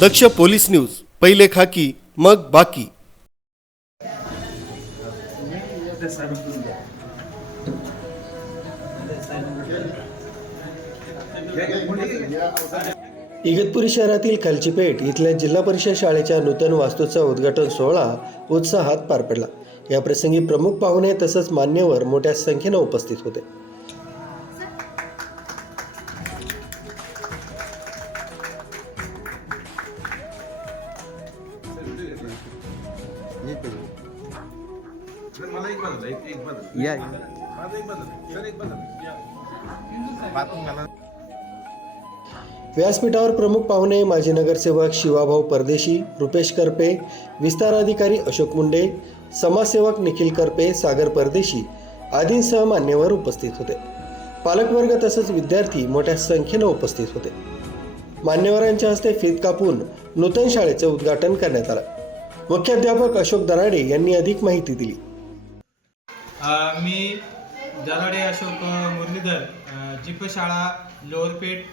दक्ष police news पहिले खाकी मग बाकी. इगतपुरी शहरातील खलचीपेठ इथल्या जिल्हा परिषद शाळेच्या नूतन वास्तूचा उद्घाटन सोहळा उत्साहात पार पडला. या प्रसंगी प्रमुख पाहुणे तसंच मान्यवर मोठ्या संख्येनं उपस्थित होते. सर मला एक बदल एक एक बदल. या. माझा एक बदल सर एक बदल. बाथरूम घाला. व्यासपीठावर प्रमुख पाहुणे माजी नगरसेवक शिवाभाऊ परदेशी रुपेश करपे विस्तार अधिकारी अशोक मुंडे समाजसेवक निखिल करपे सागर परदेशी आदींसह मान्यवर उपस्थित होते. पालकवर्ग तसंच विद्यार्थी मोठ्या संख्येनं उपस्थित होते. मान्यवरांच्या हस्ते फीत कापून नूतन शाळेचं उद्घाटन करण्यात आलं. मुख्याध्यापक अशोक दराडे यांनी अधिक माहिती दिली. मी दराडे अशोक मुरलीधर जीपशाळा जिप शाळा लोअरपेठ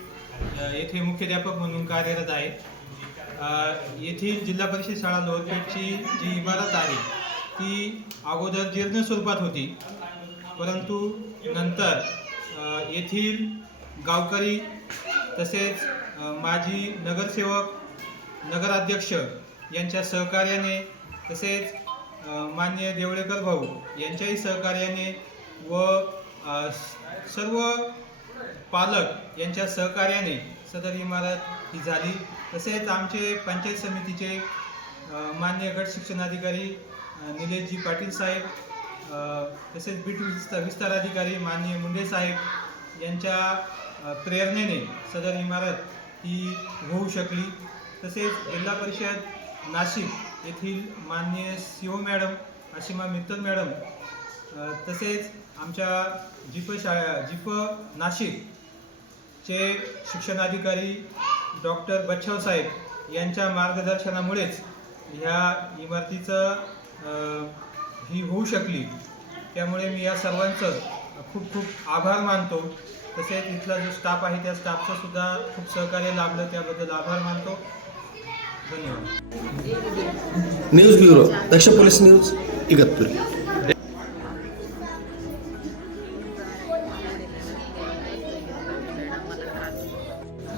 येथे मुख्याध्यापक म्हणून कार्यरत आहे. येथील जिल्हा परिषद शाळा लोअरपेठची जी इमारत आहे ती अगोदर जीर्ण स्वरूपात होती. परंतु नंतर येथील गावकरी तसेच माजी नगरसेवक नगराध्यक्ष यांच्या सहकार्याने तसेच मान्य देवळेकर भाऊ यांच्याही सहकार्याने व सर्व पालक यांच्या सहकार्याने सदर इमारत ही झाली. तसेच आमचे पंचायत समितीचे मान्य गट शिक्षणाधिकारी निलेशजी पाटील साहेब तसेच बीट विस्तार विस्ताराधिकारी माननीय मुंडे साहेब यांच्या प्रेरणेने सदर इमारत ही होऊ शकली. तसेच जिल्हा परिषद नाशिक येथील माननीय C O madam Ashima Mittal madam तसेच आमच्या जिप शाळा जिप नाशिकचे शिक्षणाधिकारी डॉक्टर बच्छाव साहेब यांच्या मार्गदर्शनामुळेच ह्या इमारतीचं ही होऊ शकली. त्यामुळे मी या सर्वांचं खूप खूप आभार मानतो. तसेच इथला जो स्टाफ आहे त्या स्टाफचं सुद्धा खूप सहकार्य लाभलं. त्याबद्दल आभार मानतो. धन्यवाद news bureau Daksh police news Igatpuri